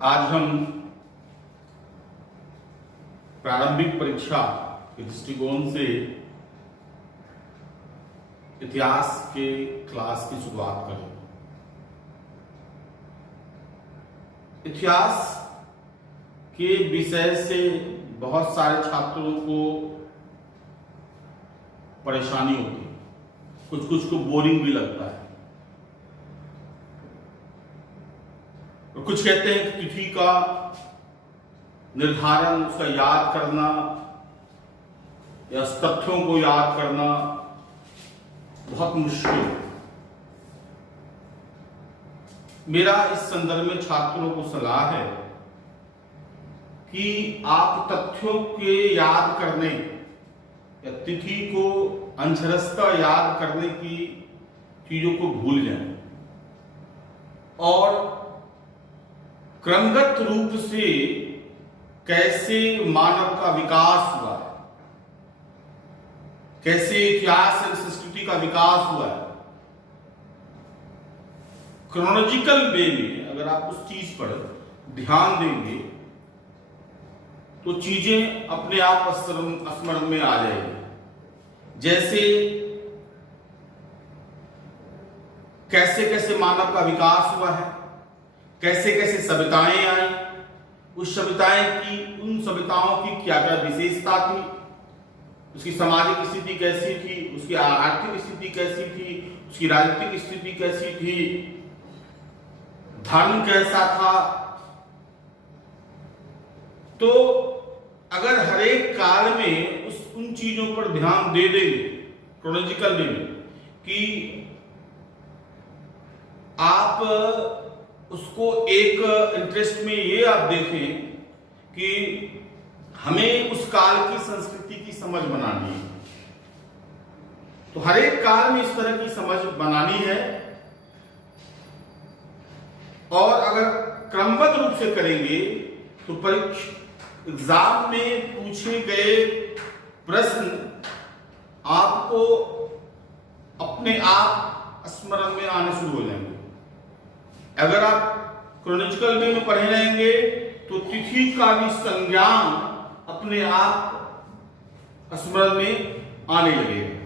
आज हम प्रारंभिक परीक्षा के दृष्टिकोण से इतिहास के क्लास की शुरुआत करें। इतिहास के विषय से बहुत सारे छात्रों को परेशानी होती है, कुछ कुछ को बोरिंग भी लगता है। और कुछ कहते हैं कि तिथि का निर्धारण, उसका याद करना या तथ्यों को याद करना बहुत मुश्किल है। मेरा इस संदर्भ में छात्रों को सलाह है कि आप तथ्यों के याद करने या तिथि को अंशरसता याद करने की चीजों को भूल जाएं और क्रमगत रूप से कैसे मानव का विकास हुआ है, कैसे इतिहास और संस्कृति का विकास हुआ है, क्रोनोलॉजिकल वे में अगर आप उस चीज पर ध्यान देंगे तो चीजें अपने आप स्मरण में आ जाएगी। जैसे कैसे कैसे मानव का विकास हुआ है, कैसे कैसे सभ्यताएं आई, उस उन सभ्यताओं की क्या क्या विशेषता थी, उसकी सामाजिक स्थिति कैसी थी, उसकी आर्थिक स्थिति कैसी थी, उसकी राजनीतिक स्थिति कैसी थी, धर्म कैसा था। तो अगर हर एक काल में उन चीजों पर ध्यान दे देंगे क्रोनोलॉजिकल वे में कि आप उसको एक इंटरेस्ट में ये आप देखें कि हमें उस काल की संस्कृति की समझ बनानी है, तो हर एक काल में इस तरह की समझ बनानी है। और अगर क्रमबद्ध रूप से करेंगे तो परीक्षा एग्जाम में पूछे गए प्रश्न आपको अपने आप स्मरण में आने शुरू हो जाएंगे। अगर आप क्रोनोलॉजिकल वे में पढ़े रहेंगे तो तिथि का भी संज्ञान अपने आप स्मरण में आने लगेगा।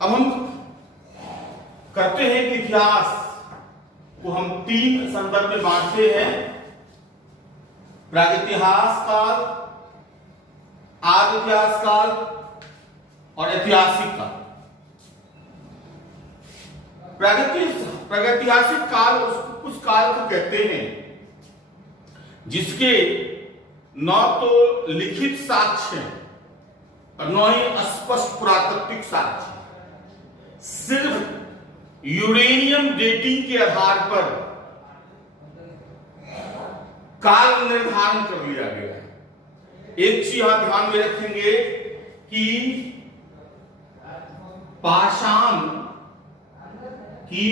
अब हम कहते हैं कि इतिहास को हम 3 संदर्भ में बांटते हैं: प्रागैतिहासिक काल, आदि इतिहास काल और ऐतिहासिक काल। प्रागैतिहासिक काल उस काल को कहते हैं जिसके न तो लिखित साक्ष्य है और न ही स्पष्ट पुरातात्विक साक्ष्य, सिर्फ यूरेनियम डेटिंग के आधार पर काल निर्धारण कर लिया गया है। एक चीज यहां ध्यान में रखेंगे कि पाषाण की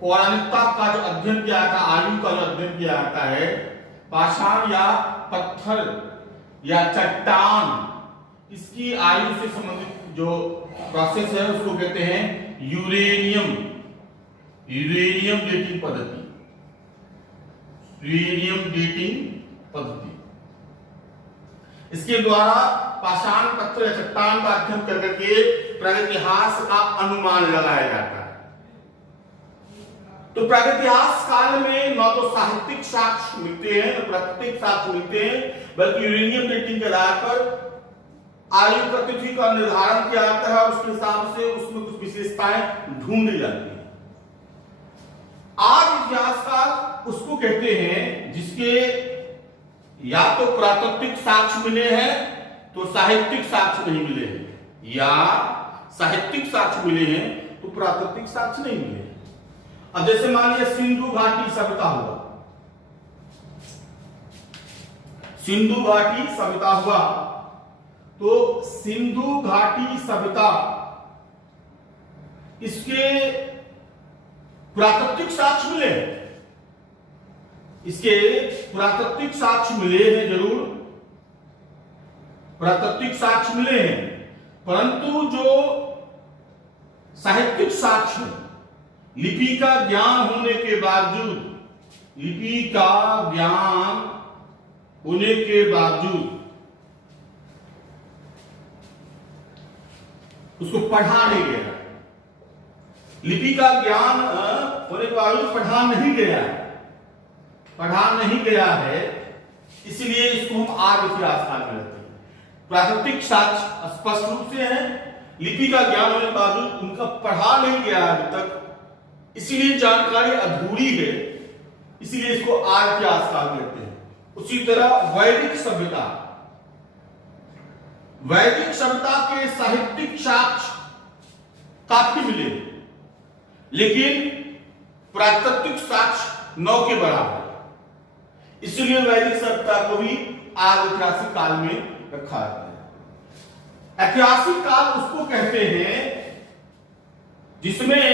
पौराणिकता का जो अध्ययन किया जाता है, आयु का जो अध्ययन किया जाता है, पाषाण या पत्थर या चट्टान, इसकी आयु से संबंधित जो प्रोसेस है उसको कहते हैं यूरेनियम डेटिंग पद्धति। यूरेनियम डेटिंग पद्धति, इसके द्वारा पाषाण, पत्थर या चट्टान का अध्ययन करके प्रागैतिहासिक का अनुमान लगाया जाता है। तो प्रागैतिहासिक काल में न तो साहित्यिक साक्ष्य मिलते हैं, न प्राकृतिक साक्ष्य मिलते हैं, बल्कि यूरेनियम डेटिंग के आधार पर आयु का तिथि का निर्धारण किया जाता है और उसके हिसाब से उसमें कुछ विशेषताएं ढूंढी जाती हैं। आज इतिहास काल उसको कहते हैं जिसके या तो पुरातात्विक साक्ष्य मिले हैं तो साहित्यिक साक्ष्य नहीं मिले हैं, या साहित्यिक साक्ष्य मिले हैं तो पुरातात्विक साक्ष्य नहीं मिले हैं। अब जैसे मान लिया सिंधु घाटी सभ्यता हुआ, सिंधु घाटी सभ्यता हुआ, तो सिंधु घाटी सभ्यता, इसके पुरातात्विक साक्ष्य मिले, इसके पुरातात्विक साक्ष्य मिले हैं, जरूर पुरातात्विक साक्ष्य मिले हैं, परंतु जो साहित्यिक साक्ष्य, लिपि का ज्ञान होने के बावजूद लिपि का ज्ञान होने के बावजूद उसको पढ़ा नहीं गया, लिपि का ज्ञान होने के बावजूद पढ़ा नहीं गया है, इसलिए इसको हम आर्य इतिहास काल कहते हैं। प्राकृतिक साक्ष्य स्पष्ट रूप से है, लिपि का ज्ञान होने के बावजूद उनका पढ़ा नहीं गया अभी तक, इसीलिए जानकारी अधूरी है, इसीलिए इसको आर्य इतिहास काल कहते हैं। उसी तरह वैदिक सभ्यता के साहित्यिक साक्ष्य काफी मिले, लेकिन प्राकृतिक साक्ष्य 9 के बराबर, इसलिए वैदिक सभ्यता को भी ऐतिहासिक काल में रखा है। ऐतिहासिक काल उसको कहते हैं जिसमें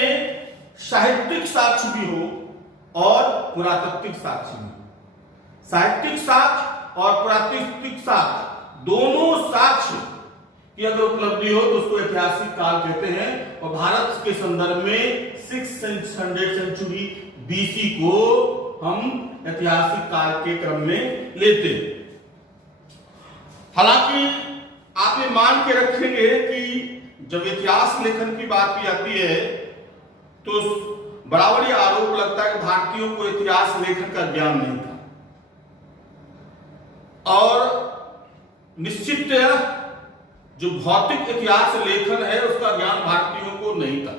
साहित्यिक साक्ष्य भी हो और पुरातात्विक साक्ष्य भी हो। साहित्यिक साक्ष्य और पुरातात्विक साक्ष्य दोनों साक्ष्य की अगर उपलब्धि हो तो उसको ऐतिहासिक काल कहते हैं। और भारत के संदर्भ में 600 सेंचुरी बीसी को हम ऐतिहासिक काल के क्रम में लेते हैं। हालांकि आप ये मान के रखेंगे कि जब इतिहास लेखन की बात भी आती है तो बराबर ही आरोप लगता है कि भारतीयों को इतिहास लेखन का ज्ञान नहीं था, और निश्चित जो भौतिक इतिहास लेखन है उसका ज्ञान भारतीयों को नहीं था।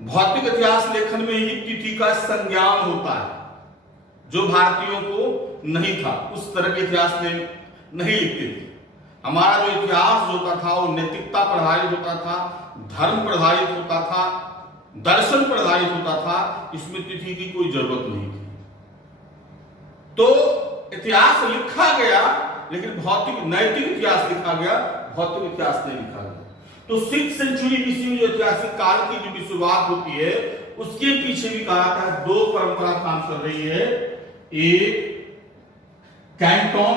भौतिक इतिहास लेखन में ही तिथि का संज्ञान होता है जो भारतीयों को नहीं था, उस तरह के इतिहास नहीं लिखते थे। हमारा जो इतिहास होता था वो नैतिकता पर आधारित होता था, धर्म पर आधारित होता था, दर्शन पर आधारित होता था, इसमें तिथि की कोई जरूरत नहीं थी। तो इतिहास लिखा गया लेकिन भौतिक नैतिक इतिहास लिखा गया, भौतिक इतिहास नहीं लिखा गया। तो 6th सेंचुरी बीसी में जो ऐतिहासिक काल की जो भी शुरुआत होती है उसके पीछे भी कहा था 2 परंपरा काम कर रही है। एक कैंटोन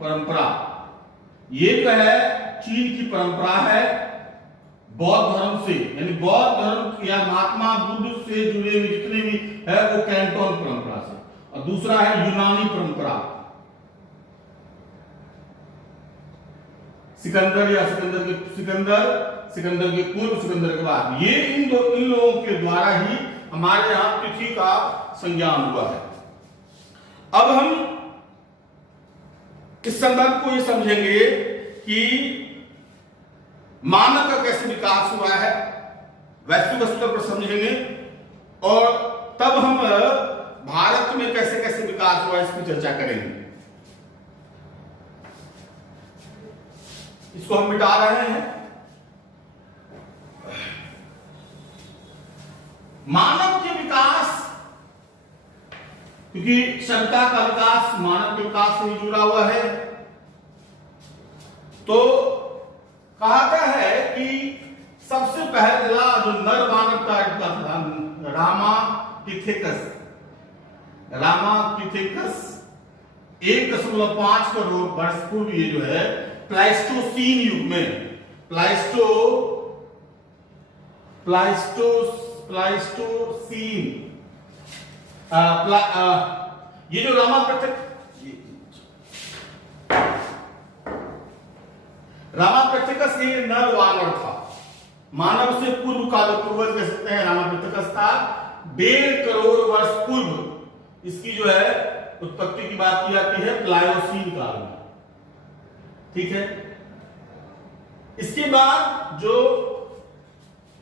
परंपरा, ये जो है चीन की परंपरा है, बौद्ध धर्म से, यानी बौद्ध धर्म या महात्मा बुद्ध से जुड़े हुए जितने भी है वो कैंटोन परंपरा से। और दूसरा है यूनानी परंपरा, सिकंदर के पूर्व, सिकंदर के बाद, ये इन लोगों के द्वारा ही हमारे यहां तिथि का संज्ञान हुआ है। अब हम इस संदर्भ को ये समझेंगे कि मानव का कैसे विकास हुआ है, वैश्विक स्तर पर समझेंगे, और तब हम भारत में कैसे कैसे विकास हुआ इसकी चर्चा करेंगे। इसको हम मिटा रहे हैं। मानव के विकास, क्योंकि सभ्यता का विकास मानव के विकास से ही जुड़ा हुआ है, तो कहता है कि सबसे पहला जो नर मानव का था रामापिथेकस 1.5 करोड़ वर्ष पूर्व, ये जो है प्लाइस्टोसीन युग में, ये जो रामापिथेकस ये नर वानर था, मानव से पूर्व काल पूर्वज कह सकते हैं। रामापिथेकस था 1.5 करोड़ वर्ष पूर्व, इसकी जो है उत्पत्ति की बात की जाती है प्लायोसीन काल में, ठीक है। इसके बाद जो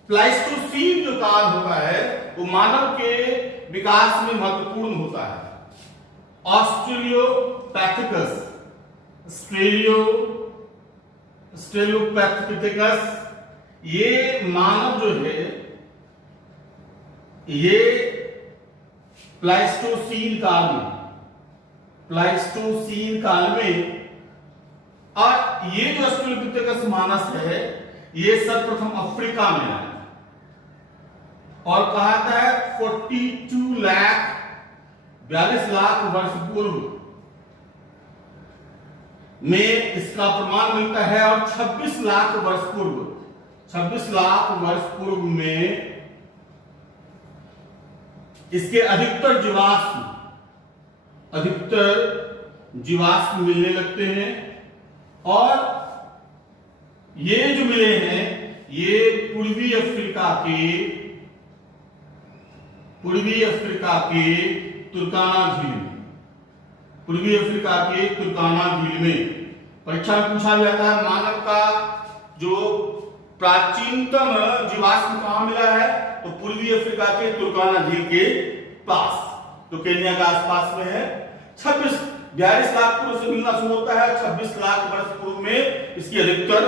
प्लाइस्टोसीन जो काल होता है वो मानव के विकास में महत्वपूर्ण होता है। ऑस्ट्रेलियोपैथिकस ये मानव जो है ये प्लाइस्टोसीन काल में, और ये जो ऑस्ट्रेलियोपिथेकस मानस है ये सर्वप्रथम अफ्रीका में आया, और कहा था 42 लाख वर्ष पूर्व में इसका प्रमाण मिलता है, और 26 लाख वर्ष पूर्व में इसके अधिकतर जीवाश्म मिलने लगते हैं। और ये जो मिले हैं ये पूर्वी अफ्रीका के तुर्काना झील में परीक्षा में पूछा जाता है मानव का जो प्राचीनतम जीवाश्म कहां मिला है, तो पूर्वी अफ्रीका के तुर्काना झील के पास, तो केन्या के आसपास में है। 42 लाख पूर्व से मिलना शुरू होता है, 26 लाख वर्ष पूर्व में इसकी अधिकतर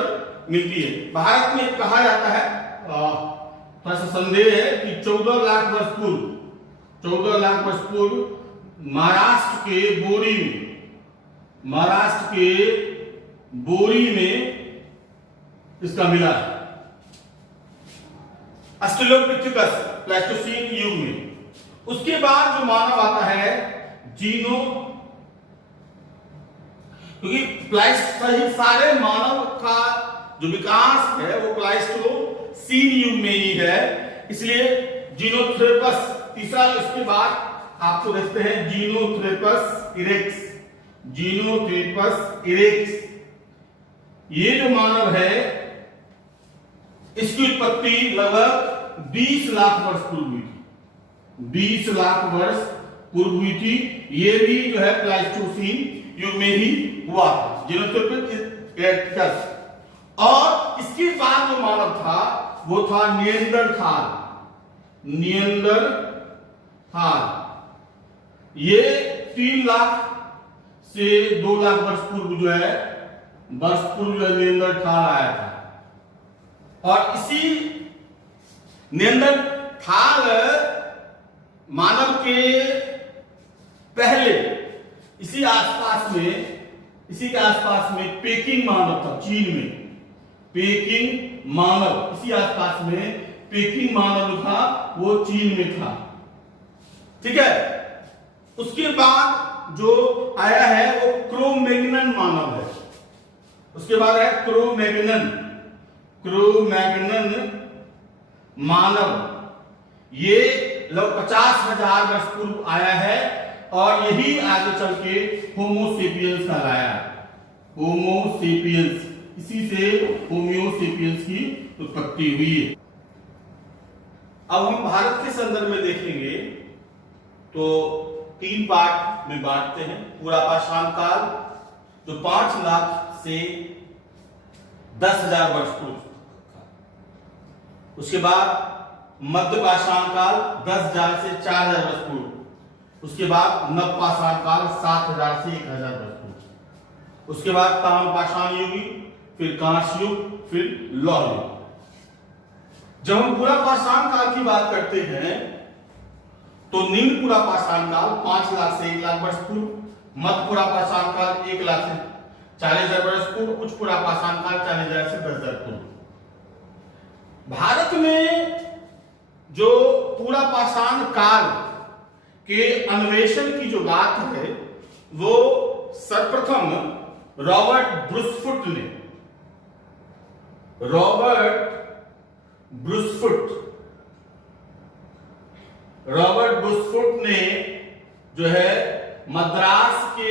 मिलती है। भारत में कहा जाता है, थोड़ा सा संदेह है कि 14 लाख वर्ष पूर्व महाराष्ट्र के बोरी में इसका मिला है, ऑस्ट्रेलोपिथेकस प्लेस्टोसीन युग में। उसके बाद जो मानव आता है क्योंकि सारे मानव का जो विकास है वो प्लाइस्टोसीन युग में ही है, इसलिए जीनोथ्रेपस तीसरा। इसके बाद आपको देखते हैं जीनोथ्रेपस इरेक्स। ये जो मानव है इसकी उत्पत्ति लगभग 20 लाख वर्ष पूर्व हुई थी। 20 लाख वर्ष पूर्व हुई थी। ये भी जो है प्लाइस्टोसीन युग में ही हुआ था, जीनोथ्रेपस इरेक्टस। और इसके बाद जो मानव था वो था निएंडरथाल। ये 3 लाख से 2 लाख वर्ष पूर्व जो है निएंडरथाल आया था। और इसी निएंडरथाल मानव के पहले इसी के आसपास में पेकिंग मानव था, चीन में पेकिंग मानव, इसी आसपास में पेकिंग मानव था, वो चीन में था। ठीक है। उसके बाद जो आया है वो क्रो-मैग्नन मानव है। उसके बाद है क्रो-मैग्नन मानव। ये लगभग 50,000 वर्ष पूर्व आया है और यही आगे चल के होमोसेपियंस कहलाया। होमोसेपियंस, इसी से होमियोसेपियंस की उत्पत्ति हुई है। अब हम भारत के संदर्भ में देखेंगे तो 3 पार्ट में बांटते हैं। पूरा पाषाण काल जो 5 लाख से 10,000 वर्ष पूर्व, उसके बाद मध्य पाषाण काल 10,000 से 4,000 वर्ष पूर्व, उसके बाद नव पाषाण काल 7,000 से 1,000 वर्ष पूर्व, उसके बाद ताम्र पाषाण युग, फिर कांस्य युग, फिर लौह युग। जब हम पूरा पाषाण काल की बात करते हैं तो निम्न पूरा पाषाण काल 5 लाख से 1 लाख वर्ष पूर्व, मध्य पूरा पाषाण काल 1 लाख से 40,000 वर्ष पूर्व, उच्च पूरा पाषाण काल 40,000 से 10,000 पूर्व। भारत में जो पूरा पाषाण काल के अन्वेषण की जो बात है वो सर्वप्रथम रॉबर्ट ब्रूसफुट ने जो है मद्रास के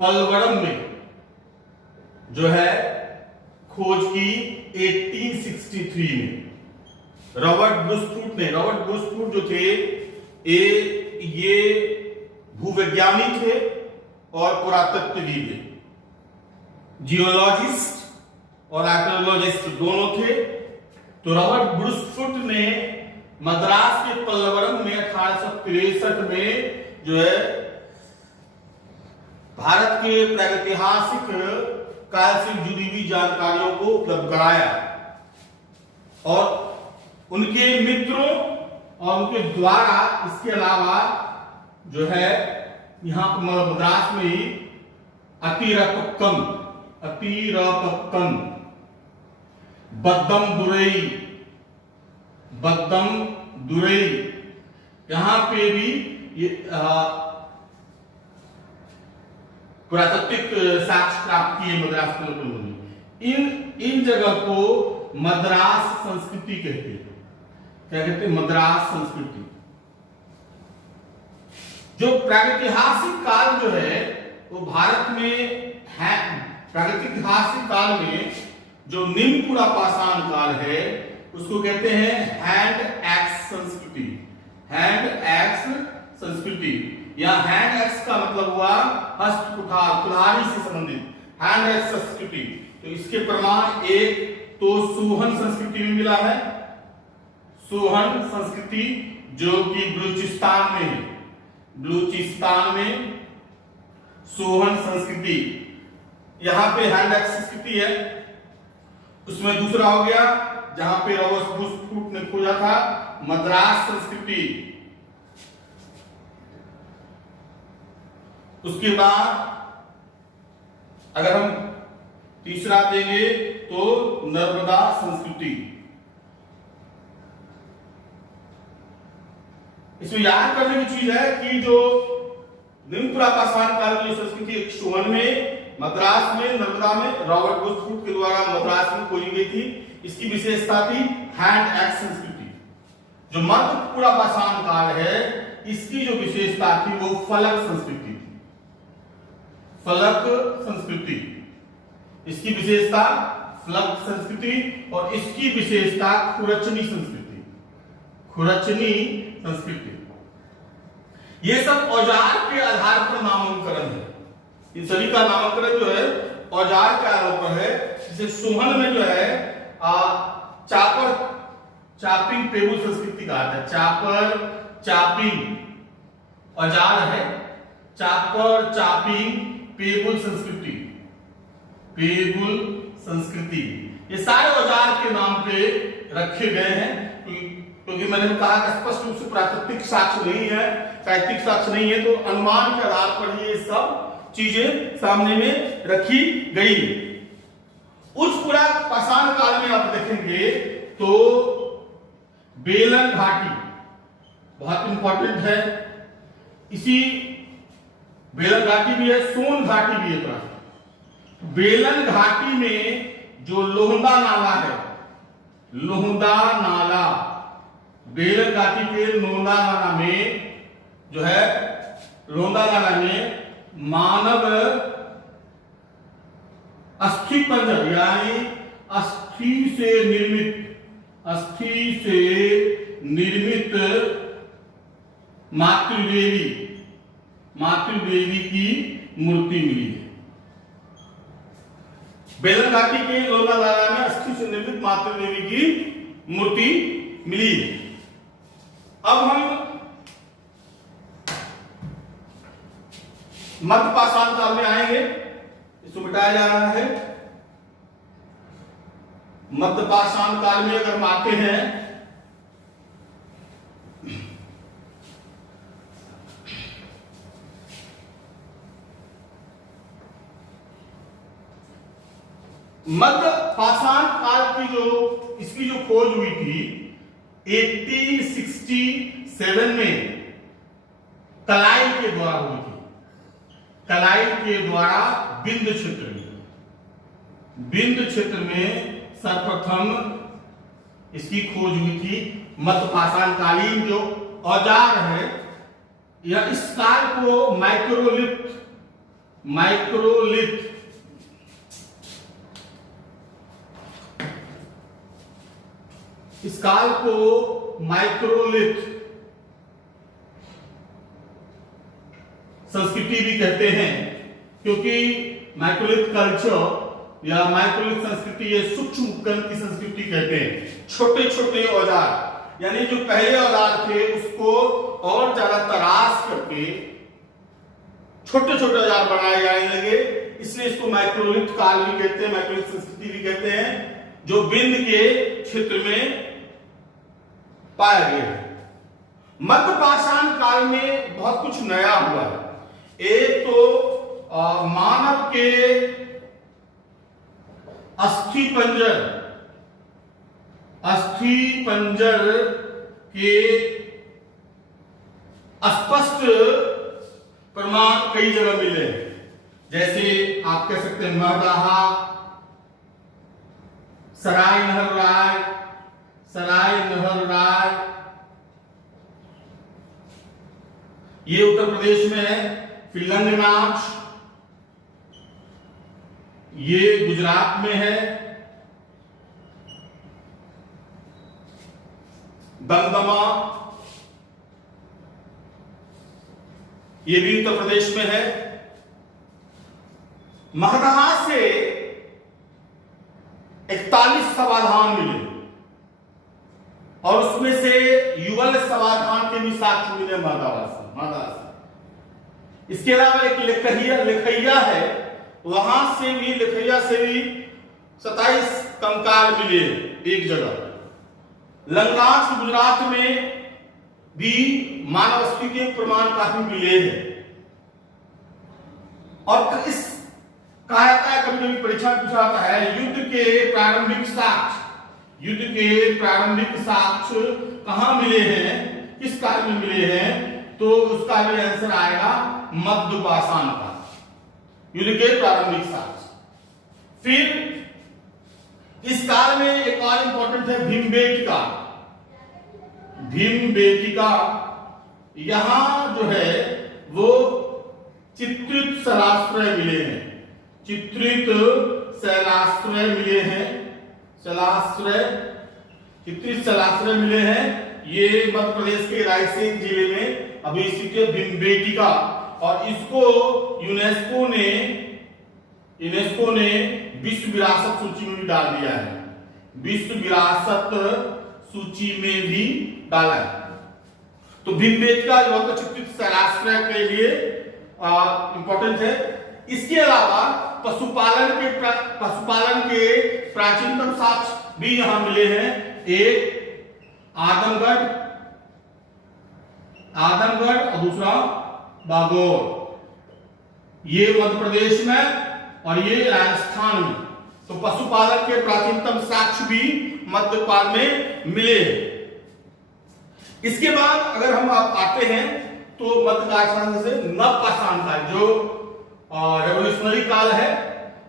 पलवरम में जो है खोज की 1863 में। रॉबर्ट ब्रूसफुट जो थे ये भूवैज्ञानिक थे और पुरातत्वविद, जियोलॉजिस्ट और आर्कियोलॉजिस्ट दोनों थे। तो रॉबर्ट ब्रूसफुट ने मद्रास के पल्लवरम में 1863 में जो है भारत के प्रागैतिहासिक काल से जुड़ी हुई जानकारियों को उपलब्ध कराया और उनके मित्रों और उनके द्वारा इसके अलावा जो है यहाँ मद्रास में ही अतिरपक्कम, बद्दम दुरई यहाँ पे भी पुरातात्विक साक्ष्य प्राप्त किए मद्रास फलक में। इन जगह को मद्रास संस्कृति कहते हैं। क्या कहते हैं? मद्रास संस्कृति। जो प्रागैतिहासिक काल जो है वो भारत में है। प्रागैतिहासिक काल में जो निम्न पुरा पाषाण काल है उसको कहते हैं हैंड एक्स संस्कृति। हैंड एक्स संस्कृति या हैंड एक्स का मतलब हुआ हस्त कुठार, कुल्हाड़ी से संबंधित हैंड एक्स संस्कृति। तो इसके प्रमाण एक तो सोहन संस्कृति में मिला है। सोहन संस्कृति जो कि बलूचिस्तान में है। बलूचिस्तान में सोहन संस्कृति, यहां पे हैंड एक्स संस्कृति है। उसमें दूसरा हो गया जहां पे रॉबर्ट बुशफूट ने खोजा था मद्रास संस्कृति। उसके बाद अगर हम तीसरा देंगे तो नर्मदा संस्कृति। इसमें याद करने की चीज है कि जो निम्न पुरा पाषाण काल की संस्कृति सोहन में, मद्रास में, नर्मदा में रॉबर्ट बुशफूट के द्वारा मद्रास में खोजी गई थी। इसकी विशेषता थी हैंड एक्स संस्कृति। जो मध्य पुरा पाषाण काल है इसकी जो विशेषता थी वो फलक संस्कृति थी। फलक संस्कृति, इसकी विशेषता फलक संस्कृति और इसकी विशेषता खुरचनी संस्कृति। खुरचनी संस्कृति। ये सब औजार के आधार पर नामकरण है। इन सभी का नामकरण जो है औजार के आधार पर है। जैसे सोहन में जो है चापर चापिंग पेबुल संस्कृति कहा जाता है। चापर चापिंग औजार है। चापर चापिंग पेबुल संस्कृति। पेबुल संस्कृति ये सारे औजार के नाम पे रखे गए हैं क्योंकि मैंने कहा कि स्पष्ट रूप से प्राकृतिक साक्ष्य नहीं है, साहित्यिक साक्ष्य नहीं है, तो अनुमान के आधार पर ये सब चीजें सामने में रखी गई। उच्च पुरा पाषाण काल में आप देखेंगे तो बेलन घाटी बहुत इंपॉर्टेंट है। इसी बेलन घाटी भी है, सोन घाटी भी है। बेलन घाटी में जो लोहंदा नाला है, लोहंदा नाला, बेलन घाटी के लोहंदा नाला में जो है, लोहंदा नाला में मानव अस्थि पंजर यानी अस्थि से निर्मित मातृदेवी की मूर्ति मिली है। बेलन घाटी के लोहंदा नाला में अस्थि से निर्मित मातृदेवी की मूर्ति मिली है। अब हम मध्य पाषाण काल में आएंगे। इसको मिटाया जा रहा है। मध्य पाषाण काल में अगर हम आते हैं मध्य पाषाण काल की जो इसकी जो खोज हुई थी 1867 में कलाई के द्वारा हुई थी। कलाई के द्वारा बिंद क्षेत्र में सर्वप्रथम इसकी खोज हुई थी। मध्य पाषाण कालीन जो औजार है या इस काल को माइक्रोलिथ इस काल को माइक्रोलिथ संस्कृति भी कहते हैं क्योंकि माइक्रोलिथ कल्चर या माइक्रोलिथ संस्कृति ये सूक्ष्म उपकरण की संस्कृति कहते हैं। छोटे छोटे औजार यानी जो पहले औजार थे उसको और ज्यादा तराश करके छोटे छोटे औजार बनाए जाने लगे, इसलिए इसको माइक्रोलिथ काल भी कहते हैं, माइक्रोलिथ संस्कृति भी कहते हैं, जो बिंद के क्षेत्र में पाया गया है। मध्य पाषाण काल में बहुत कुछ नया हुआ है। एक तो मानव के अस्थि पंजर के स्पष्ट प्रमाण कई जगह मिले हैं। जैसे आप कह सकते हैं महदाहा, सराय नहरराय, सराय नहरराय, ये उत्तर प्रदेश में है। फिलंगनाच ये गुजरात में है। दमदमा ये भी उत्तर प्रदेश में है। महदहा से 41 समाधान मिले और उसमें से युगल समाधान के भी साक्ष्य मिले महदहा से। इसके अलावा एक लिखैया है, वहां से भी लिखैया से भी 27 कंकाल मिले एक जगह। लंगनाच गुजरात में भी मानव अस्थि के प्रमाण काफी मिले हैं। और इस कहा जाता है, कभी कभी परीक्षा में पूछा जाता है, युद्ध के प्रारंभिक साक्ष्य कहां मिले हैं, किस काल में मिले हैं, तो उसका भी आंसर आएगा मध्य पाषाण का, युद्ध के प्रारंभिक साक्ष्य। फिर इस काल में एक और इंपॉर्टेंट है भीमबेटका। भीमबेटका यहां जो है वो चित्रित शैलाश्रय मिले हैं, चित्रित शैलाश्रय मिले हैं, चित्रित शैलाश्रय मिले हैं। ये मध्य प्रदेश के रायसेन जिले में अभी स्थित भीमबेटका, और इसको यूनेस्को ने विश्व विरासत सूची में भी डाल दिया है, विश्व विरासत सूची में भी डाला है। तो भीमबेटका जो है चित्रित शैलाश्रय के लिए इंपॉर्टेंट है। इसके अलावा पशुपालन के प्राचीनतम साक्ष्य भी यहां मिले हैं। एक आदमगढ़ और दूसरा बागौर, ये मध्य प्रदेश में और ये राजस्थान में। तो पशुपालन के प्राचीनतम साक्ष्य भी मध्यकाल में मिले। इसके बाद अगर हम आप आते हैं तो मध्यकाल से नवपाषाण काल, जो रेवोल्यूशनरी काल है,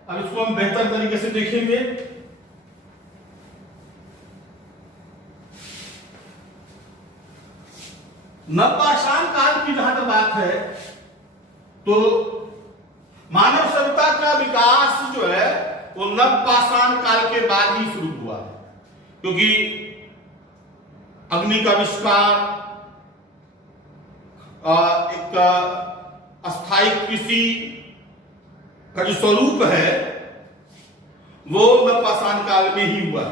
अब इसको हम बेहतर तरीके से देखेंगे। नवपाषाण काल की जहां तक बात है तो मानव सभ्यता का विकास जो है वो नवपाषाण काल के बाद ही शुरू हुआ है, क्योंकि अग्नि का आविष्कार, एक अस्थायी कृषि का जो स्वरूप है वो नवपाषाण काल में ही हुआ।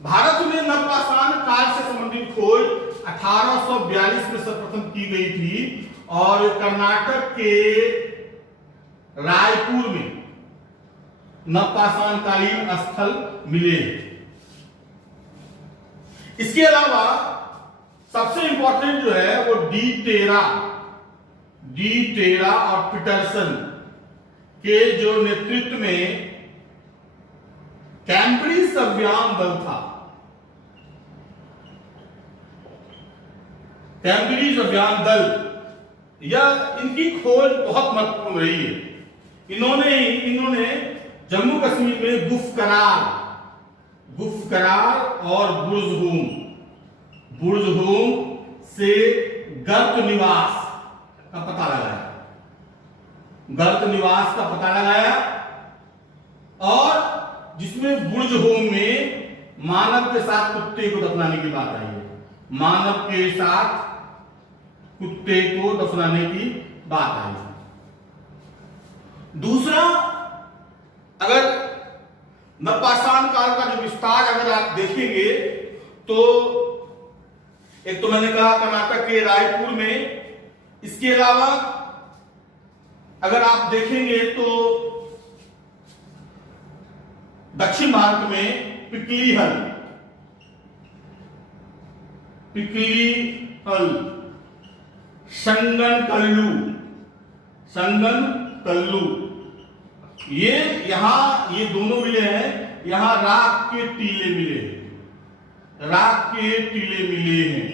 भारत में नवपाषाण काल से संबंधित खोज 1842 में सर्वप्रथम की गई थी और कर्नाटक के रायपुर में नवपाषाण कालीन स्थल मिले। इसके अलावा सबसे इंपॉर्टेंट जो है वो डी टेरा और पीटरसन के जो नेतृत्व में कैम्ब्रिज अभियान दल था। कैम्ब्रिज अभियान दल, यह इनकी खोज बहुत महत्वपूर्ण रही है। इन्होंने जम्मू कश्मीर में गुफकरार और बुर्जहूम से गर्त निवास का पता लगाया और जिसमें बुर्जहूम में मानव के साथ कुत्ते को दफनाने की बात आई है। मानव के साथ कुत्ते को दफनाने की बात आई। दूसरा, अगर नवपाषाण काल का जो विस्तार अगर आप देखेंगे तो एक तो मैंने कहा कर्नाटक के रायपुर में, इसके अलावा अगर आप देखेंगे तो दक्षिण भारत में पिकलीहल, संगन कल्लू, ये यहां ये दोनों मिले हैं। यहां राख के टीले मिले हैं।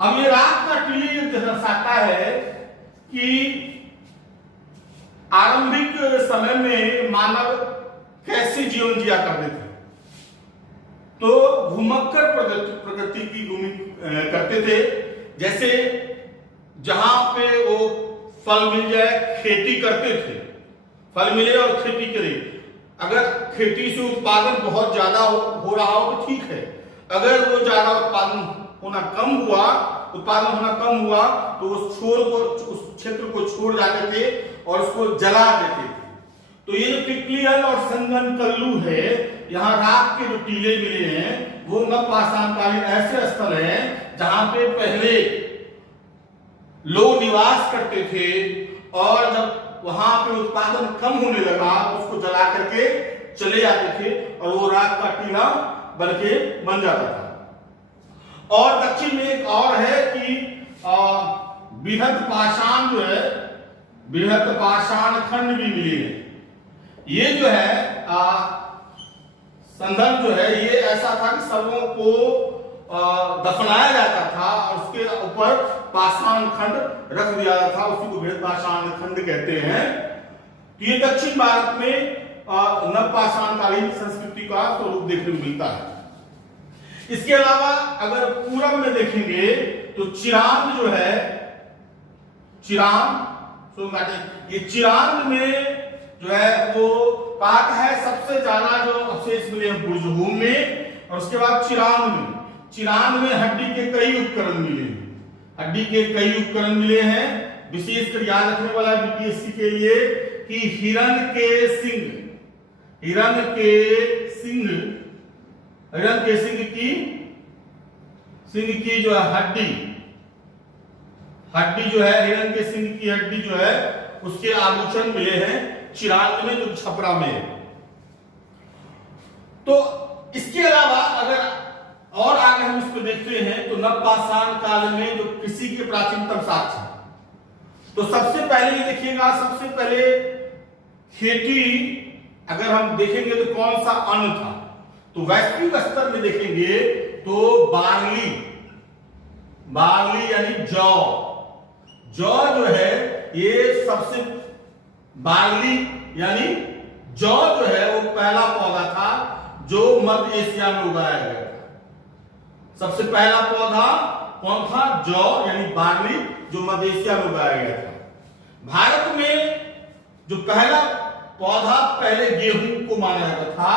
अब ये राख का टीले दर्शाता है कि आरंभिक समय में मानव कैसे जीवन जिया करते थे? तो घुमक्कड़ प्रकृति की करते थे। जैसे जहां पे वो फल मिल जाए खेती करते थे, फल मिले और खेती करे। अगर खेती से उत्पादन बहुत ज्यादा हो रहा हो तो ठीक है, अगर वो ज्यादा उत्पादन होना कम हुआ तो उस क्षेत्र को छोड़ जाते थे और उसको जला देते थे। तो ये जो किकलिहल और संगनकल्लू है, यहाँ राख के जो टीले मिले हैं, वो नवपाषाणकालीन ऐसे स्थल हैं जहां पे पहले लोग निवास करते थे और जब वहां पे उत्पादन कम होने लगा तो उसको जला करके चले जाते थे और वो राख का टीला बन जाता था। और दक्षिण में एक और है कि बृहद पाषाण जो है, बृहद पाषाण खंड भी मिले हैं। ये जो है संदर्भ जो है ये ऐसा था कि सबों को दफनाया जाता था और उसके ऊपर पाषाण खंड रख दिया जाता था, उसी को बृहद पाषाण खंड कहते हैं। ये दक्षिण भारत में नवपाषाणकालीन संस्कृति का स्वरूप देखने को मिलता है। इसके अलावा अगर पूरब में देखेंगे तो चिरांद जो है, ये चिरांद में जो है वो पाक है सबसे ज्यादा जो अवशेष मिले हैं बुर्जहूम में, और उसके बाद चिरांद में हड्डी के कई उपकरण मिले हैं। विशेषकर याद रखने वाला बीपीएससी के लिए कि हिरण के सिंह की जो है हड्डी जो है, हिरण के सिंह की हड्डी जो है उसके आभूषण मिले हैं चिरांद में, जो छपरा में है। तो इसके अलावा अगर और आगे हम इसको देखते हैं तो नवपाषाण काल में जो कृषि के प्राचीनतम साक्ष्य है, तो सबसे पहले ये देखिएगा, सबसे पहले खेती अगर हम देखेंगे तो कौन सा अन्न था, तो वैश्विक स्तर में देखेंगे तो बार्ली यानी जौ जो है, ये सबसे बार्ली यानी जौ जो है वो पहला पौधा था जो मध्य एशिया में उगाया गया था। सबसे पहला पौधा कौन था? जौ यानी बार्ली, जो मध्य एशिया में उगाया गया था। भारत में जो पहला पौधा पहले गेहूं को माना जाता था,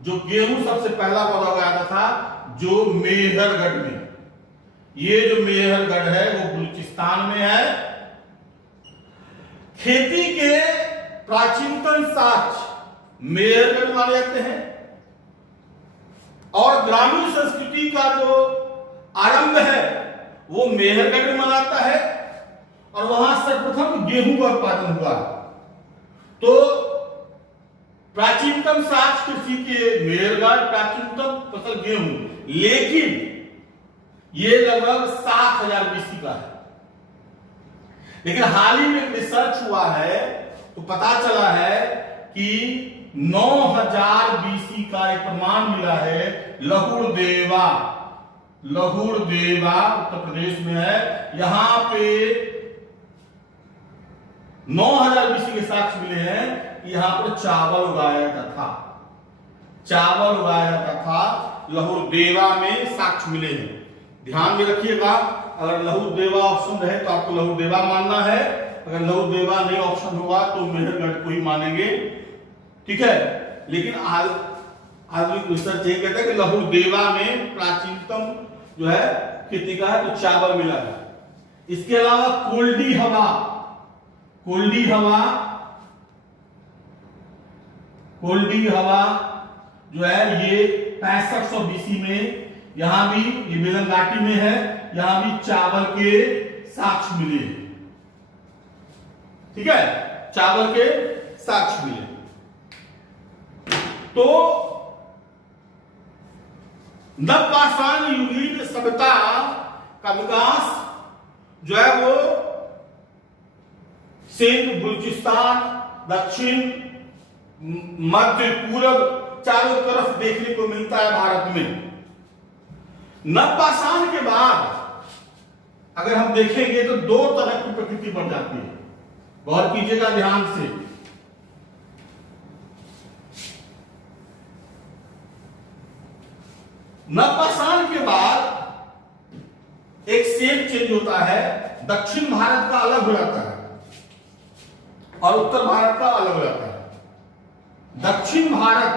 जो गेहूं सबसे पहला पौधा उगाया था, जो मेहरगढ़ में, ये जो मेहरगढ़ है वो बलूचिस्तान में है। खेती के प्राचीनतम साक्ष्य मेहरगढ़ माने जाते हैं और ग्रामीण संस्कृति का जो आरंभ है वो मेहरगढ़ में मनाता है और वहां सर्वप्रथम गेहूं का उत्पादन हुआ। तो प्राचीनतम साक्ष्य कृषि के मेहरगढ़, प्राचीनतम फसल गेहूं, लेकिन ये लगभग 7000 बीसी का है। लेकिन हाल ही में रिसर्च हुआ है तो पता चला है कि 9000 बीसी का एक प्रमाण मिला है लहुड़ देवा उत्तर प्रदेश में है। यहां पे 9000 बीसी के साक्ष्य मिले हैं। यहां पर चावल उगाया जाता था, लहुड़ देवा में साक्ष्य मिले हैं। ध्यान में रखिएगा, अगर लहुड़ देवा ऑप्शन रहे तो आपको लहुड़ देवा मानना है, अगर लहुड़ देवा नहीं ऑप्शन होगा तो मेहरगढ़ को ही मानेंगे, ठीक है। लेकिन आधुनिक रिसर्च ये कहता है कि लहुड़ देवा में प्राचीनतम जो है खेती का है तो चावल मिला है। इसके अलावा कोल्डी हवा जो है ये 6500 बीसी में, यहां भी ये बेलन घाटी में है, यहां भी चावल के साक्ष्य मिले, ठीक है, चावल के साक्ष्य मिले। तो नवपाषाण युगीन सभ्यता का विकास जो है वो सिंध, बलूचिस्तान, दक्षिण, मध्य, पूरब चारों तरफ देखने को मिलता है भारत में। नवपाषाण के बाद अगर हम देखेंगे तो दो तरह की प्रकृति बढ़ जाती है। गौर कीजिएगा ध्यान से। नवपाषाण के बाद एक शेप चेंज होता है, दक्षिण भारत का अलग हो जाता है और उत्तर भारत का अलग हो जाता है। दक्षिण भारत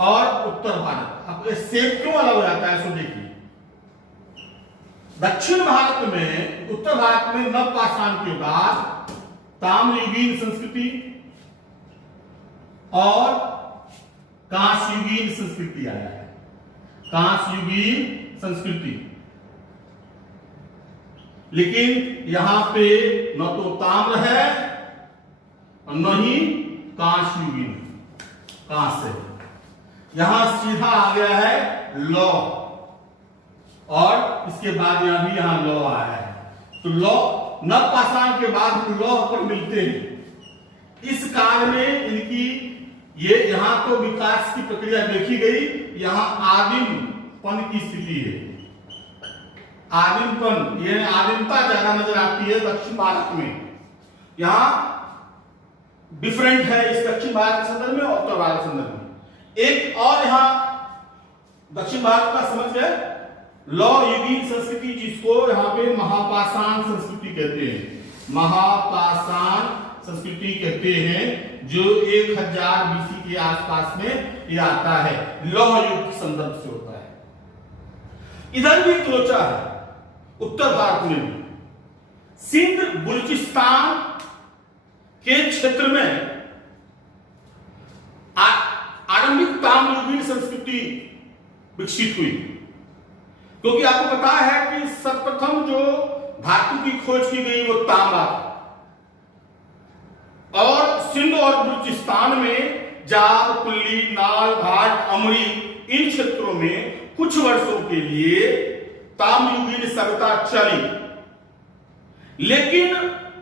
और उत्तर भारत, अब ये शेप क्यों अलग हो जाता है सो देखिए। दक्षिण भारत में, उत्तर भारत में नवपाषाण के बाद ताम्रयुगीन संस्कृति और कांस्ययुगीन संस्कृति आया है। कांस्ययुगीन संस्कृति, लेकिन यहां पे न तो ताम्र है और न ही कांस्ययुगीन, कांस्य। यहां सीधा आ गया है लौ, और इसके बाद यहां लौ आया है। तो लौ, नवपाषाण के बाद लौ पर मिलते हैं। इस काल में इनकी ये यहां तो विकास की प्रक्रिया देखी गई, यहां आदिमपन की स्थिति है। आदिमपन, ये आदिमता ज्यादा नजर आती है दक्षिण भारत में। यहां डिफरेंट है इस दक्षिण भारत के संदर्भ में और उत्तर भारत के संदर्भ में। एक और यहां दक्षिण भारत का समझ है लौ युगीन संस्कृति, जिसको यहाँ पे महापाषाण संस्कृति कहते हैं। महापाषाण संस्कृति कहते हैं, जो 1000 बीसी के आसपास में ये आता है, लौह युग के संदर्भ से होता है। इधर भी त्रोचा है, उत्तर भारत में भी। सिंध बलूचिस्तान के क्षेत्र में आरंभिक ताम्रयुगीन संस्कृति विकसित हुई, क्योंकि आपको पता है कि सर्वप्रथम जो धातु की खोज की गई वो तांबा, और सिंध और बलूचिस्तान में जाब, कुल्ली, नाल, घाट, अमरी, इन क्षेत्रों में कुछ वर्षों के लिए ताम्रयुगीन सभ्यता चली, लेकिन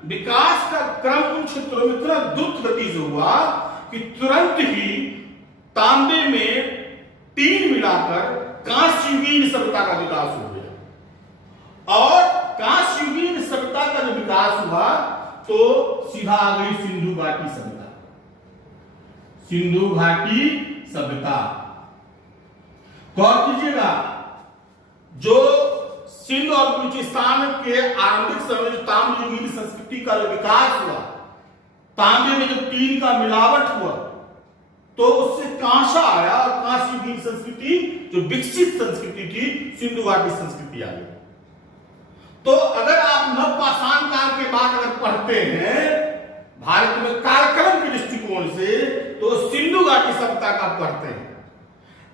विकास का क्रम उन क्षेत्रों में इतना द्रुत गति से हुआ कि तुरंत ही तांबे में टीन मिलाकर कांस्ययुगीन सभ्यता का विकास हो गया। और कांस्ययुगीन सभ्यता का जब विकास हुआ तो सीधा आ गई सिंधु घाटी सभ्यता। सिंधु घाटी सभ्यता, गौर कीजिएगा, जो सिंध और बलूचिस्तान के आरंभिक समय जो ताम्रयुगीन संस्कृति का विकास हुआ, तांबे में जब टीन का मिलावट हुआ तो उससे कांसा आया, और कांस्ययुगीन संस्कृति जो विकसित संस्कृति थी, सिंधु घाटी संस्कृति आ गई। तो अगर आप नवपाषाण काल के बाद अगर पढ़ते हैं भारत में कालक्रम के दृष्टिकोण से, तो सिंधु घाटी सभ्यता का पढ़ते हैं।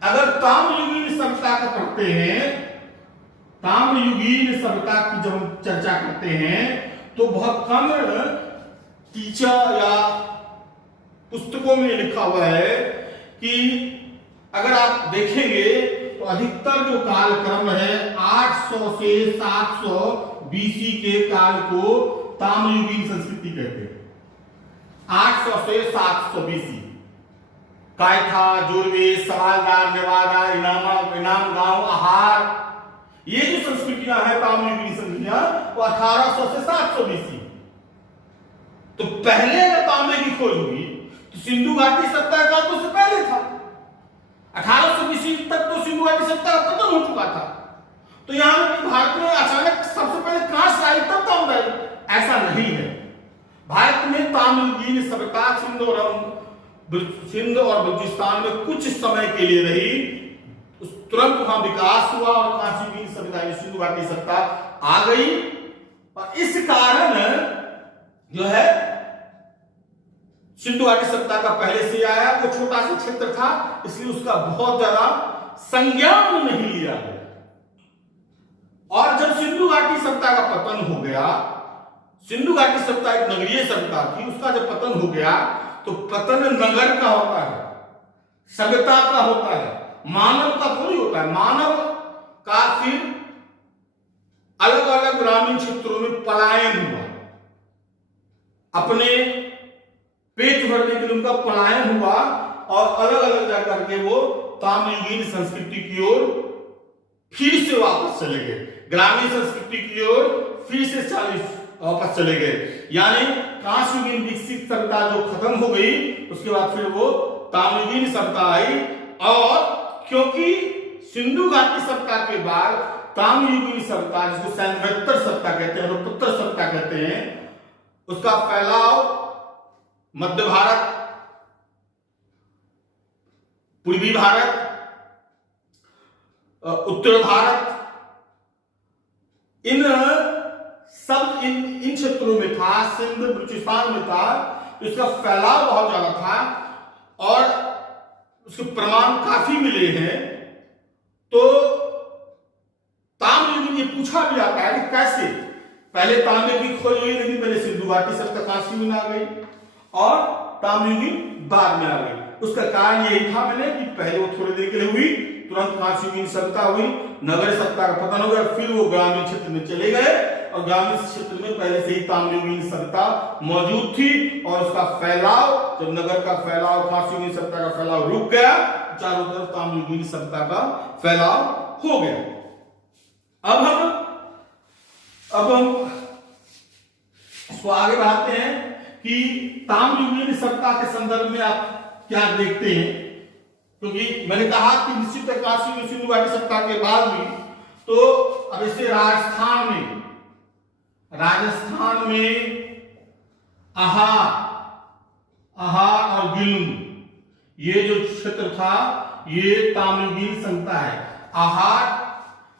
अगर ताम्रयुगीन सभ्यता का पढ़ते हैं, ताम्रयुगीन सभ्यता की जब हम चर्चा करते हैं तो बहुत कम टीचर या पुस्तकों में लिखा हुआ है कि अगर आप देखेंगे तो अधिकतर जो कालक्रम है 800 से 700 बीसी के काल को ताम्रयुगीन संस्कृति कहते हैं। 800 से 700 बीसी कायथा, जोरवे, सवालदार, नेवादा, इनाम गांव, आहार, ये जो संस्कृतियां हैं ताम्रयुगीन संस्कृतियां, वो 1800 से 700 बीसी। तो पहले अगर तांबे की खोज हुई तो सिंधु घाटी सभ्यता का तो उससे पहले था। 1800 बीसी तक तो सिंधु घाटी सभ्यता खत्म हो चुका था। तो यहां भारत में अचानक सबसे पहले कांस्य आई तब तांबा आई, ऐसा नहीं है। भारत में ताम्रयुगीन सभ्यता सिंध और बलूचिस्तान में कुछ समय के लिए रही, तुरंत वहां विकास हुआ और कांस्ययुगीन सभ्यता सिंधु घाटी सभ्यता आ गई। और इस कारण जो है सिंधु घाटी सभ्यता का पहले से आया, वो छोटा सा क्षेत्र था, इसलिए उसका बहुत ज्यादा संज्ञान नहीं लिया गया। और जब सिंधु घाटी सभ्यता का पतन हो गया, सिंधु घाटी सभ्यता एक नगरीय सभ्यता थी, उसका जब पतन हो गया तो पतन नगर का होता है, सभ्यता का होता है, मानव का थोड़ी होता है। मानव का फिर अलग अलग ग्रामीण क्षेत्रों में पलायन हुआ, अपने पेट भरने के लिए उनका पलायन हुआ और अलग अलग जाकर के वो ताम्रयुगीन संस्कृति की ओर फिर से वापस चले गए, ग्रामीण संस्कृति की ओर फिर से वापस चले गए। यानी कांस्ययुगीन विकसित सभ्यता जो खत्म हो गई, उसके बाद फिर वो ताम्रयुगीन सभ्यता आई। और क्योंकि सिंधु घाटी सभ्यता के बाद ताम्रयुगीन सभ्यता, जिसको सैन्वोत्तर सभ्यता कहते हैं, उत्तर सभ्यता कहते हैं, उसका फैलाव मध्य भारत, पूर्वी भारत, उत्तर भारत, इन क्षेत्रों में था, सिंध बलूचिस्तान में था। इसका फैलाव बहुत ज्यादा था और उसके प्रमाण काफी मिले हैं। तो ताम्रयुग में ये पूछा भी जाता है कि कैसे पहले तांबे की खोज हुई, लेकिन पहले सिंधु घाटी सभ्यता कांस्ययुगीन आ गई और ताम्रयुगीन बाद में आ गई। उसका कारण यही था मैंने कि पहले वो थोड़ी देर के लिए हुई, तुरंत कांस्ययुगीन सभ्यता हुई, नगर सभ्यता का पतन हो गया, फिर वो ग्रामीण क्षेत्र में चले गए और ग्रामीण क्षेत्र में पहले से ही ताम्रयुगीन सभ्यता मौजूद थी। और उसका फैलाव, जब नगर का फैलाव, कांस्ययुगीन सभ्यता का फैलाव रुक गया, चारों तरफ ताम्रयुगीन सभ्यता का फैलाव हो गया। अब हम इसको आगे बढ़ाते हैं कि ताम्रयुगीन सभ्यता के संदर्भ में आप क्या देखते हैं, क्योंकि मैंने कहा कि निश्चित कांस्ययुगीन सिंधु घाटी सभ्यता के बाद भी, तो अब इसे राजस्थान में आहार और गिलुन, ये जो क्षेत्र था ये ताम्रयुगीन सभ्यता है। आहार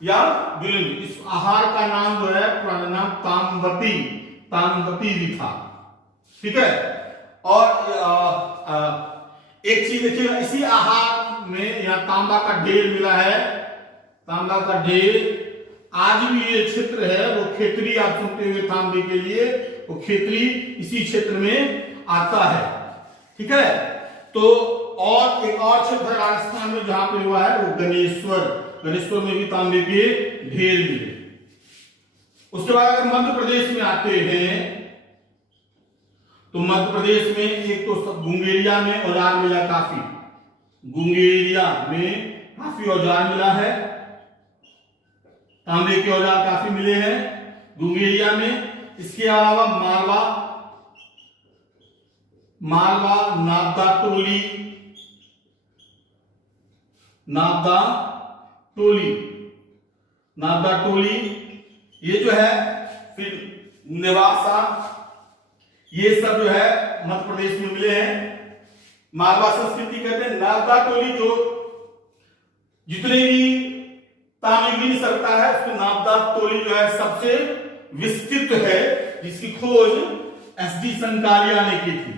या गिलुन, इस आहार का नाम जो है पुराना नाम ताम्रवती भी था, ठीक है। और एक चीज देखिएगा, इसी आहार में यहाँ तांबा का ढेर मिला है, तांबा का ढेर। आज भी ये क्षेत्र है वो खेतरी, आप सुनते हुए तांबे के लिए, वो खेतरी इसी क्षेत्र में आता है, ठीक है। तो और एक और क्षेत्र है राजस्थान में जहां पे हुआ है वो गणेश्वर में भी तांबे के ढेर मिले। उसके बाद अगर मध्य प्रदेश में आते हैं तो मध्य प्रदेश में एक तो गुंगेरिया में औजार मिला काफी, गुंगेरिया में काफी औजार मिला है, तांबे के औजार काफी मिले हैं गुंगेरिया में। इसके अलावा मालवा, नाबदा टोली, ये जो है, फिर नेवासा, ये सब जो है मध्य प्रदेश में मिले हैं। मालवा संस्कृति कहते हैं। नाबदा टोली, जो जितने भी ताम्रयुगीन सभ्यता है उसमें नाबदा टोली जो है सबसे विस्तृत है, जिसकी खोज एसडी संकालिया ने की थी।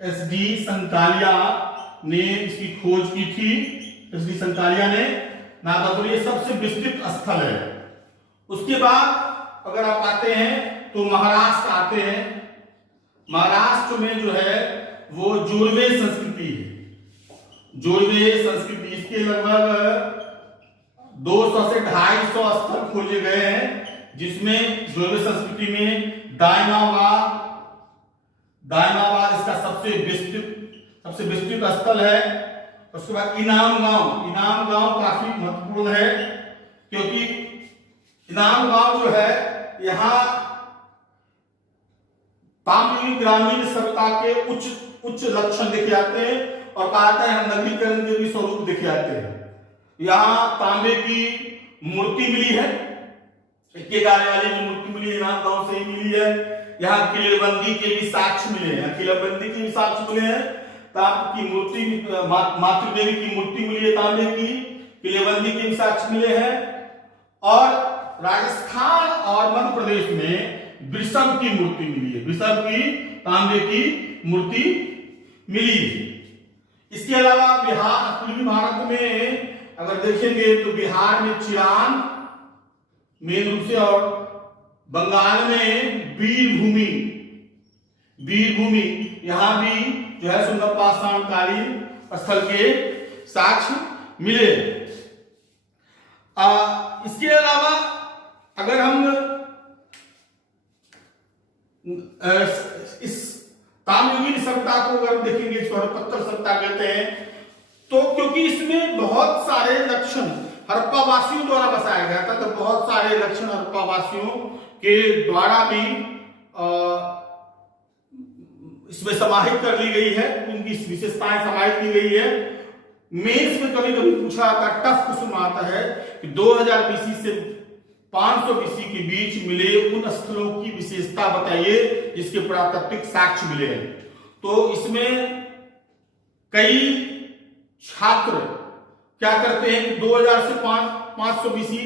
एसडी संकालिया ने इसकी खोज की थी। एसडी संकालिया ने नाबदा टोली सबसे विस्तृत स्थल है। उसके बाद अगर आप आते हैं तो महाराष्ट्र आते हैं। महाराष्ट्र में जो है वो जोरवे संस्कृति है। जोरवे संस्कृति, इसके लगभग 200 से 250 स्थल खोजे गए हैं, जिसमें जोरवे संस्कृति में दायनाबाद इसका सबसे विस्तृत स्थल है। उसके बाद इनाम गांव काफी महत्वपूर्ण है, क्योंकि इनाम गांव जो है यहाँ ताम्रयुगीन ग्रामीण सभ्यता के उच्च लक्षण देखे जाते हैं और कहा जाता है नगरीकरण के भी स्वरूप देखे जाते हैं। यहाँ तांबे की मूर्ति मिली है, इक्के गाले वाली जो मूर्ति मिली है इनाम गांव से ही मिली है। यहाँ किलेबंदी के भी साक्ष्य मिले हैं, किलेबंदी के भी साक्ष्य मिले हैं। तांबे की मूर्ति, मातृदेवी की मूर्ति मिली है तांबे की, किलेबंदी के भी साक्ष्य मिले हैं। और राजस्थान और मध्य प्रदेश में वृषभ की मूर्ति मिली है, वृषभ की तांबे की मूर्ति मिली है। इसके अलावा बिहार, पूर्वी भारत में अगर देखेंगे तो बिहार में चिरान मेन रूप से, और बंगाल में वीरभूमि, यहां भी जो है सुंदर पाषाणकालीन स्थल के साक्ष्य मिले। इसके अलावा अगर हम इस ताम्रयुगीन सभ्यता को अगर देखेंगे, इसको हड़प्पा सभ्यता कहते हैं, तो क्योंकि इसमें बहुत सारे लक्षण हड़प्पा वासियों द्वारा बसाया गया था, तो बहुत सारे लक्षण हड़प्पा वासियों के द्वारा भी इसमें समाहित कर ली गई है, उनकी विशेषताएं समाहित की गई है। मेंस में कभी कभी पूछा आता है, टफ क्वेश्चन आता है कि 2000 बीसी से 500 बीसी के बीच मिले उन स्थलों की विशेषता बताइए जिसके पुरातात्विक साक्ष्य मिले हैं। तो इसमें कई छात्र क्या करते हैं कि 2000 से 500 बीसी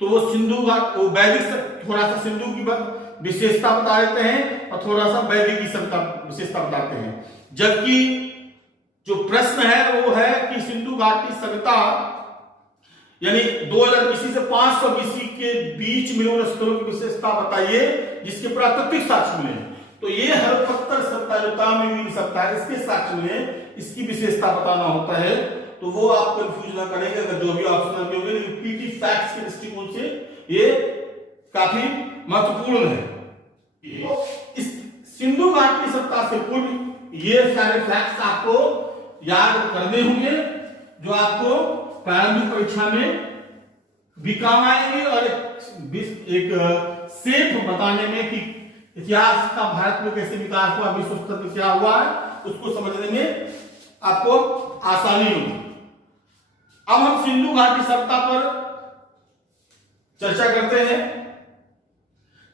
तो वो सिंधु घाट, वो वैदिक से थोड़ा सा सिंधु की विशेषता बता देते हैं और थोड़ा सा वैदिक की विशेषता बताते हैं। जबकि जो प्रश्न है वो है कि सिंधु घाटी सभ्यता यानी 2000 बीसी से 500 बीसी के बीच में उन स्थलों की विशेषता बताइए जिसके पुरातात्विक साक्ष्य मिले। तो ये हरपत्थर सभ्यता में मिल सकता है, इसके साक्ष्य में इसकी विशेषता बताना होता है। तो वो आप कंफ्यूज ना करेंगे अगर जो भी ऑप्शनल में होंगे, लेकिन पीटी फैक्ट्स के दृष्टिकोण से ये काफी महत्वपूर्ण है। इस सिंधु घाटी सभ्यता से पूर्व ये सारे फैक्ट्स आपको याद करने होंगे जो आपको प्रारंभिक परीक्षा में भी काम आएंगे और एक सेफ बताने में कि इतिहास का भारत में कैसे विकास हुआ, विश्व स्तर पर क्या हुआ है, उसको समझने में आपको आसानी होगी। अब हम सिंधु घाटी सभ्यता पर चर्चा करते हैं।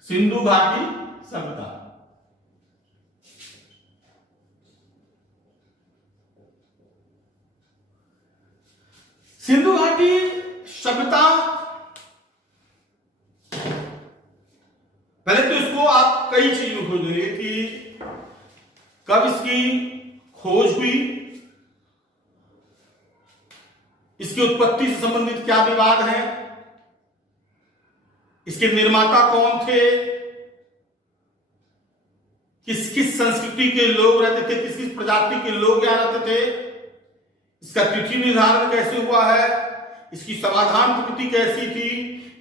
सिंधु घाटी सभ्यता सिंधु घाटी सभ्यता पहले तो इसको आप कई चीजों खोज लेंगे कि कब इसकी खोज हुई, इसकी उत्पत्ति से संबंधित क्या विवाद है, इसके निर्माता कौन थे, किस किस संस्कृति के लोग रहते थे, किस किस प्रजाति के लोग यहां रहते थे, इसका तिथि निर्धारण कैसे हुआ है, इसकी समाधान प्रकृति कैसी थी,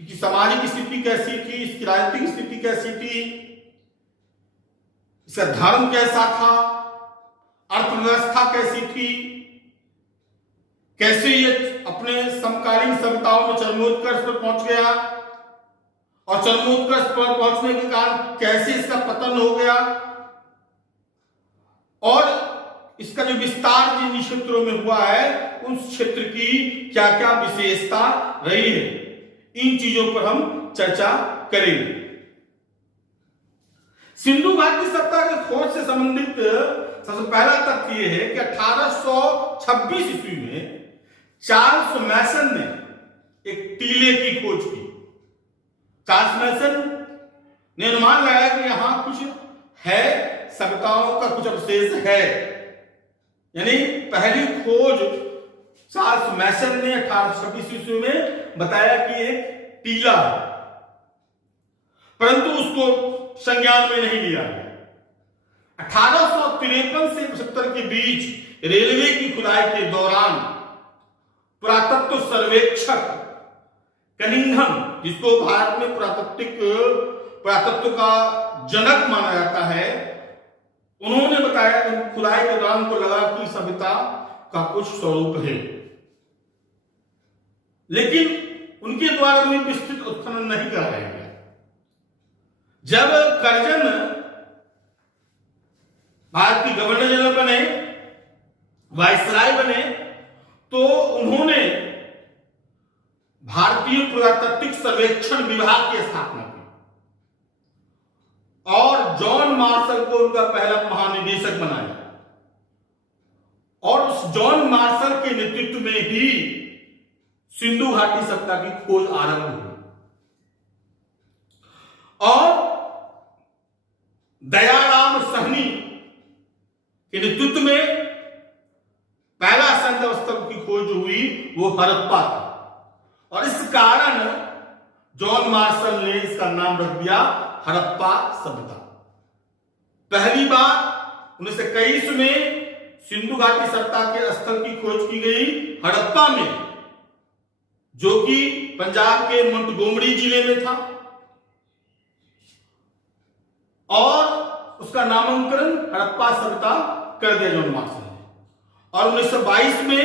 इसकी सामाजिक स्थिति कैसी थी, इसकी राजनीतिक स्थिति कैसी थी, इसका धर्म कैसा था, अर्थव्यवस्था कैसी थी, कैसे ये अपने समकालीन सभ्यताओं में चरमोत्कर्ष पर पहुंच गया और चरमोत्कर्ष पर पहुंचने के कारण कैसे इसका पतन हो गया और इसका जो विस्तार जिन क्षेत्रों में हुआ है उस क्षेत्र की क्या क्या विशेषता रही है, इन चीजों पर हम चर्चा करेंगे। सिंधु घाटी सभ्यता के खोज से संबंधित सबसे पहला तथ्य यह है कि 1826 ईस्वी में चार्ल्स मैसन ने एक टीले की खोज की। चार्ल्स मैसन ने अनुमान लगाया कि यहां कुछ है, सभ्यताओं का कुछ अवशेष है। यानी पहली खोज चार्ल्स मैसन ने 1826 ईस्वी में बताया कि एक टीला है, परंतु उसको संज्ञान में नहीं लिया गया। 1853 से 75 के बीच रेलवे की खुदाई के दौरान पुरातत्व सर्वेक्षक कनिंघम, जिसको भारत में पुरातत्व का जनक माना जाता है, उन्होंने बताया कि खुदाई के दौरान को लगा कि सभ्यता का कुछ स्वरूप है, लेकिन उनके द्वारा भी विस्तृत उत्खनन नहीं कराया गया। जब कर्जन भारत के गवर्नर जनरल बने, वायसराय बने, तो उन्होंने भारतीय पुरातात्विक सर्वेक्षण विभाग की स्थापना की और जॉन मार्शल को उनका पहला महानिदेशक बनाया और उस जॉन मार्शल के नेतृत्व में ही सिंधु घाटी सभ्यता की खोज आरंभ हुई और दयाराम सहनी के नेतृत्व में पहला संदर्भ स्थल की खोज हुई वो हड़प्पा था और इस कारण जॉन मार्शल ने इसका नाम रख दिया हड़प्पा सभ्यता। पहली बार 1921 में सिंधु घाटी सभ्यता के स्थल की खोज की गई हड़प्पा में, जो कि पंजाब के मोंटगोमरी जिले में था और उसका नामकरण हड़प्पा सभ्यता कर दिया जॉन मार्शल ने। और 1922 में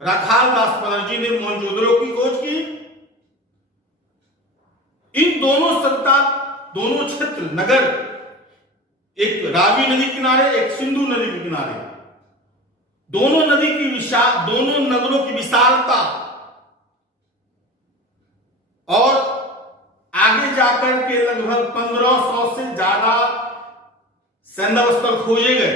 राखाल दास बनर्जी ने मोहनजोदड़ो की खोज की। इन दोनों सभ्यता, दोनों क्षेत्र, नगर एक रावी नदी किनारे, एक सिंधु नदी के किनारे। दोनों नगरों की विशालता और आगे जाकर के लगभग 1500 से ज्यादा सैंधव स्थल खोजे गए,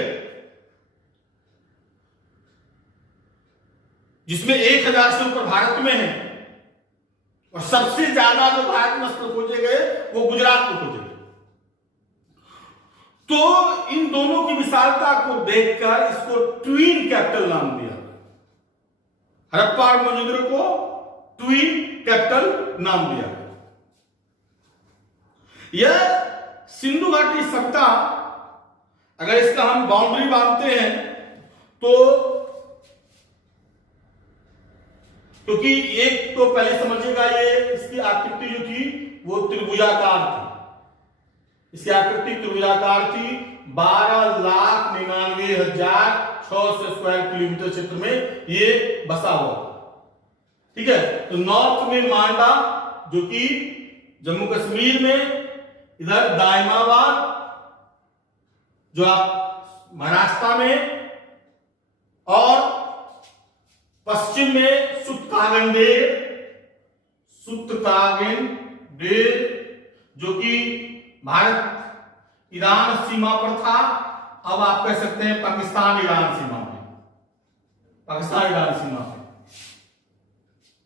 जिसमें 1000 से ऊपर भारत में है, और सबसे ज्यादा जो भारत में स्थल खोजे गए वो गुजरात में खोजे गए। तो इन दोनों की विशालता को देखकर इसको ट्विन कैपिटल नाम दिया। हड़प्पा और मोहनजोदड़ो को ट्विन कैपिटल नाम दिया। यह सिंधु घाटी सभ्यता, अगर इसका हम बाउंड्री बांधते हैं तो, क्योंकि एक तो पहले समझिएगा, ये इसकी आकृति जो थी वो त्रिभुजाकार थी। इसकी आकृति त्रिभुजाकार थी। 12,99,600 स्क्वायर किलोमीटर क्षेत्र में ये बसा हुआ, ठीक है। तो नॉर्थ में मांडा जो कि जम्मू कश्मीर में, इधर दाइमाबाद जो आप महाराष्ट्र में, और पश्चिम में सुत्तागेंडेर जो कि भारत ईरान सीमा पर था। अब आप कह सकते हैं पाकिस्तान ईरान सीमा पे,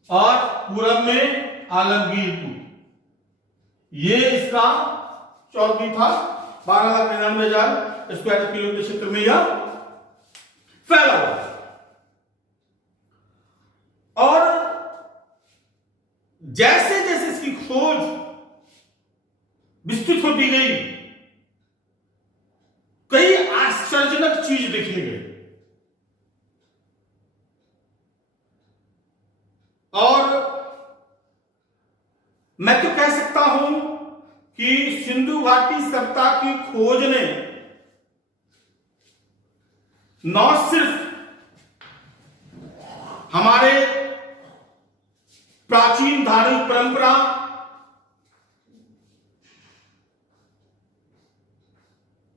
और पूरब में आलमगीरपुर, ये इसका चौकी था। 12,99,000 स्क्वायर किलोमीटर क्षेत्र में यह फैला हुआ। और जैसे जैसे इसकी खोज विस्तृत होती गई, कई आश्चर्यजनक चीज देखी गई। और मैं तो कह सकता हूं कि सिंधु घाटी सभ्यता की खोज ने न सिर्फ हमारे प्राचीन धार्मिक परंपरा,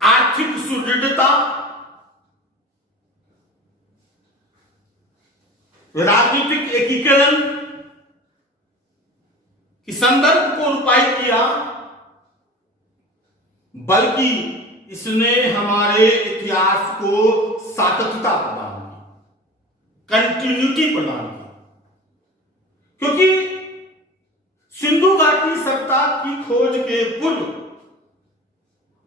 आर्थिक सुदृढ़ता, राजनीतिक एकीकरण की संदर्भ को रूपायित किया, बल्कि इसने हमारे इतिहास को सातत्यता प्रदान की, कंटिन्यूटी प्रदान की। क्योंकि सिंधु घाटी सभ्यता की खोज के पूर्व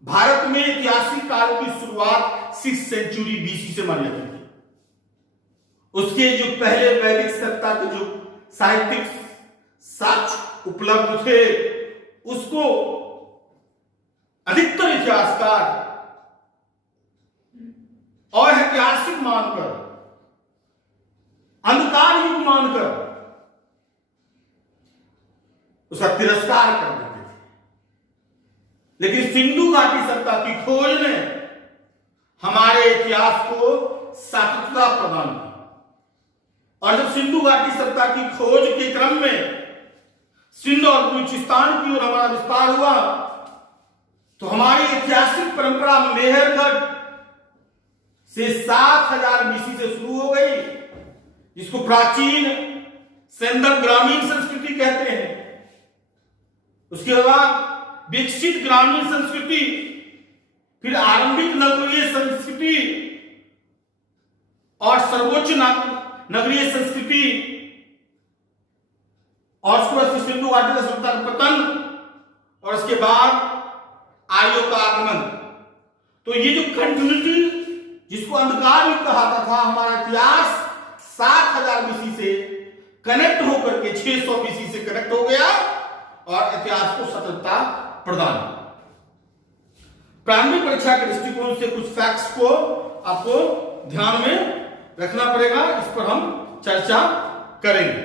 भारत में ऐतिहासिक काल की शुरुआत 6th सेंचुरी BC से मानी जाती थी। उसके जो पहले वैदिक सभ्यता के जो साहित्यिक साक्ष्य उपलब्ध थे, उसको अधिकतर इतिहासकार अऐतिहासिक मानकर, अंधकार युग मानकर उसका तिरस्कार कर देते थे। लेकिन सिंधु घाटी सभ्यता की खोज ने हमारे इतिहास को सार्थकता प्रदान की। और जब सिंधु घाटी सभ्यता की खोज के क्रम में सिंध और बलूचिस्तान की ओर हमारा विस्तार हुआ, तो हमारी ऐतिहासिक परंपरा मेहरगढ़ से 7000 BC से शुरू हो गई, जिसको प्राचीन सैंधव ग्रामीण संस्कृति कहते हैं। उसके बाद विकसित ग्रामीण संस्कृति, फिर आरंभिक नगरीय संस्कृति और सर्वोच्च नगरीय संस्कृति, और उसके बाद सिंधु घाटी सभ्यता का पतन, और उसके बाद आर्यों का आगमन। तो ये जो कंटिन्यूटी, जिसको अंधकार युग कहा था, हमारा इतिहास 7000 BC से कनेक्ट होकर के 600 BC से कनेक्ट हो गया और इतिहास को सततता प्रदान। प्रारंभिक परीक्षा के दृष्टिकोण से कुछ फैक्ट्स को आपको ध्यान में रखना पड़ेगा, इस पर हम चर्चा करेंगे।